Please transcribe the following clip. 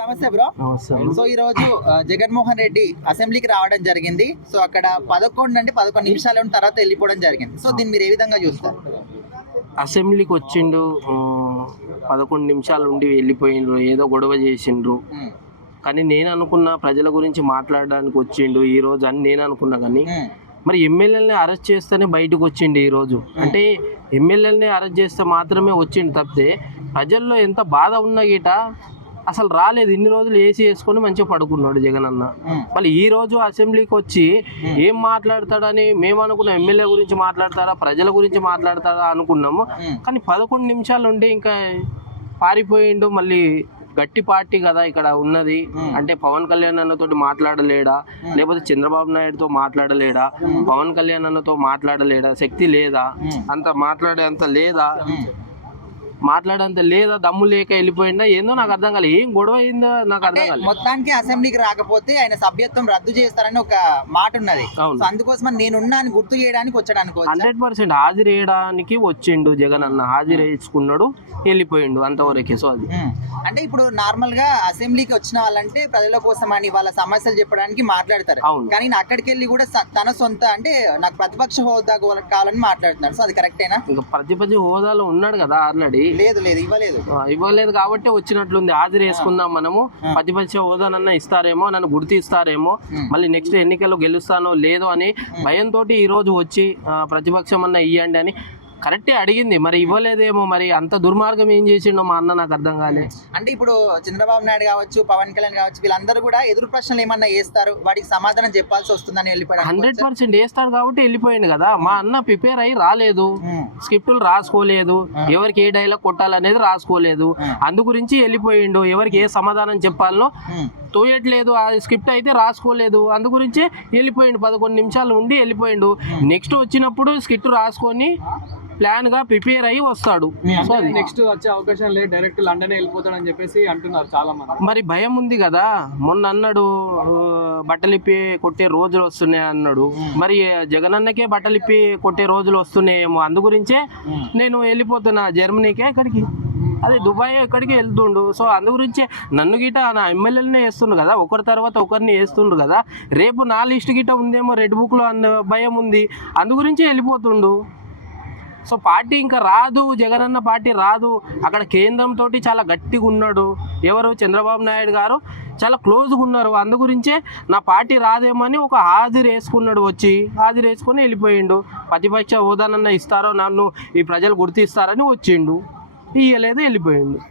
నమస్తే bro. So ఈ రోజు జగన్మోహన్ రెడ్డి అసెంబ్లీకి రావడం జరిగింది. సో అక్కడ 11 నిమిషాల తర్వాత వెళ్ళిపోవడం జరిగింది. సో దీన్ని మీరు ఏ విధంగా చూస్తారు? అసెంబ్లీకి వచ్చిండు, 11 నిమిషాలు ఉండి వెళ్ళిపోయిండ్రు, ఏదో గొడవ చేసిండ్రు. కానీ నేను అనుకున్న ప్రజల గురించి మాట్లాడడానికి వచ్చిండు ఈ రోజు అని నేను అనుకున్నా. కానీ మరి ఎమ్మెల్యేలని అరెస్ట్ చేస్తేనే బయటకు వచ్చిండు ఈరోజు. అంటే ఎమ్మెల్యేలని అరెస్ట్ చేస్తే మాత్రమే వచ్చిండు తప్పితే ప్రజల్లో ఎంత బాధ ఉన్నా గిట అసలు రాలేదు. ఇన్ని రోజులు ఏసీ వేసుకొని మంచిగా పడుకున్నాడు జగన్ అన్న. మళ్ళీ ఈ రోజు అసెంబ్లీకి వచ్చి ఏం మాట్లాడతాడని మేము అనుకున్నాం. ఎమ్మెల్యే గురించి మాట్లాడతారా, ప్రజల గురించి మాట్లాడతారా అనుకున్నాము. కానీ 11 నిమిషాలు ఉండి ఇంకా పారిపోయిండు. మళ్ళీ గట్టి పార్టీ కదా ఇక్కడ ఉన్నది. అంటే పవన్ కళ్యాణ్ అన్నతోటి మాట్లాడలేడా, లేకపోతే చంద్రబాబు నాయుడుతో మాట్లాడలేడా, పవన్ కళ్యాణ్ అన్నతో మాట్లాడలేడా, శక్తి లేదా, అంత మాట్లాడేంత లేదా, దమ్ము లేక వెళ్ళిపోయిందా ఏందో నాకు అర్థం కాలేదు. ఏం గొడవ అయిందో నాకు అర్థం కాలేదు. మొత్తానికి అసెంబ్లీకి రాకపోతే ఆయన సభ్యత్వం రద్దు చేస్తారని ఒక మాట ఉన్నది. అందుకోసం నేనున్నా అని గుర్తు చేయడానికి వచ్చాడు. 100% హాజరు వేయడానికి వచ్చిండు జగన్ అన్న. హాజరు వేసుకున్నాడు, వెళ్ళిపోయిండు, అంతవరకే. సో అది అంటే ఇప్పుడు నార్మల్ గా అసెంబ్లీకి వచ్చిన వాళ్ళంటే ప్రజల కోసం అని వాళ్ళ సమస్యలు చెప్పడానికి మాట్లాడతారు. కానీ అక్కడికి వెళ్ళి కూడా తన సొంత అంటే నాకు ప్రతిపక్ష హోదా కావాలని మాట్లాడుతున్నాడు. సో అది కరెక్టేనా? ఇంకా ప్రతిపక్ష హోదాలో ఉన్నాడు కదా ఆల్రెడీ. లేదు ఇవ్వలేదు కాబట్టి వచ్చినట్లుంది. హాజరు వేసుకుందాం మనము, ప్రతిపక్ష హోదానన్నా ఇస్తారేమో, నన్ను గుర్తిస్తారేమో, మళ్ళీ నెక్స్ట్ ఎన్నికల్లో గెలుస్తానో లేదో అని భయంతో ఈ రోజు వచ్చి ప్రతిపక్షం అన్నా ఇవ్వండి అని కరెక్టే అడిగింది. మరి ఇవ్వలేదేమో, మరి అంత దుర్మార్గం ఏం చేసిండో మా అన్న నాకు అర్థం కాలే. అంటే ఇప్పుడు చంద్రబాబు నాయుడు కావచ్చు, పవన్ కళ్యాణ్ కావచ్చు, వీళ్ళందరూ కూడా ఎదురు ప్రశ్నలు ఏమన్నా వేస్తారు, వాటికి సమాధానం చెప్పాల్సి వస్తుందని వెళ్ళిపోయాడు. 100% వేస్తాడు కాబట్టి వెళ్ళిపోయింది కదా. మా అన్న ప్రిపేర్ అయ్యి రాలేదు, స్క్రిప్టులు రాసుకోలేదు, ఎవరికి ఏ డైలాగ్ కొట్టాలనేది రాసుకోలేదు, అందు గురించి వెళ్ళిపోయిండు. ఎవరికి ఏ సమాధానం చెప్పాలనో తోయట్లేదు, ఆ స్క్రిప్ట్ అయితే రాసుకోలేదు, అందు గురించే వెళ్ళిపోయిండు. 11 నిమిషాలు ఉండి వెళ్ళిపోయిండు. నెక్స్ట్ వచ్చినప్పుడు స్క్రిప్ట్ రాసుకొని ప్లాన్ గా ప్రిపేర్ అయ్యి వస్తాడు. నెక్స్ట్ వచ్చే అవకాశం లేదు, డైరెక్ట్ లండన్ వెళ్ళిపోతాడని చెప్పేసి అంటున్నారు చాలా మంది. మరి భయం ఉంది కదా. మొన్న అన్నాడు బట్టలిప్పి కొట్టే రోజులు వస్తున్నాయి అన్నాడు. మరి జగన్ అన్నకే బట్టలిప్పి కొట్టే రోజులు వస్తున్నాయేమో, అందు గురించే నేను వెళ్ళిపోతున్నా జర్మనీకే, ఇక్కడికి అదే దుబాయ్ ఎక్కడికి వెళ్తుండు. సో అందు గురించే నన్ను గిట నా ఎమ్మెల్యేలనే వేస్తుండ్రు కదా, ఒకరి తర్వాత ఒకరిని వేస్తుండ్రు కదా. రేపు నా లిస్ట్ గిట ఉందేమో రెడ్ బుక్లో అన్న భయం ఉంది, అందు గురించే వెళ్ళిపోతుండు. సో పార్టీ ఇంకా రాదు, జగన్ అన్న పార్టీ రాదు. అక్కడ కేంద్రంతో చాలా గట్టిగా ఉన్నాడు. ఎవరు? చంద్రబాబు నాయుడు గారు చాలా క్లోజ్గా ఉన్నారు. అందు గురించే నా పార్టీ రాదేమో అని ఒక హాజరు వేసుకున్నాడు. వచ్చి హాజరు వేసుకొని వెళ్ళిపోయిండు. ప్రతిపక్ష హోదానన్నా ఇస్తారో, నన్ను ఈ ప్రజలు గుర్తిస్తారని వచ్చిండు, ఇయ్యలేదు, వెళ్ళిపోయిండు.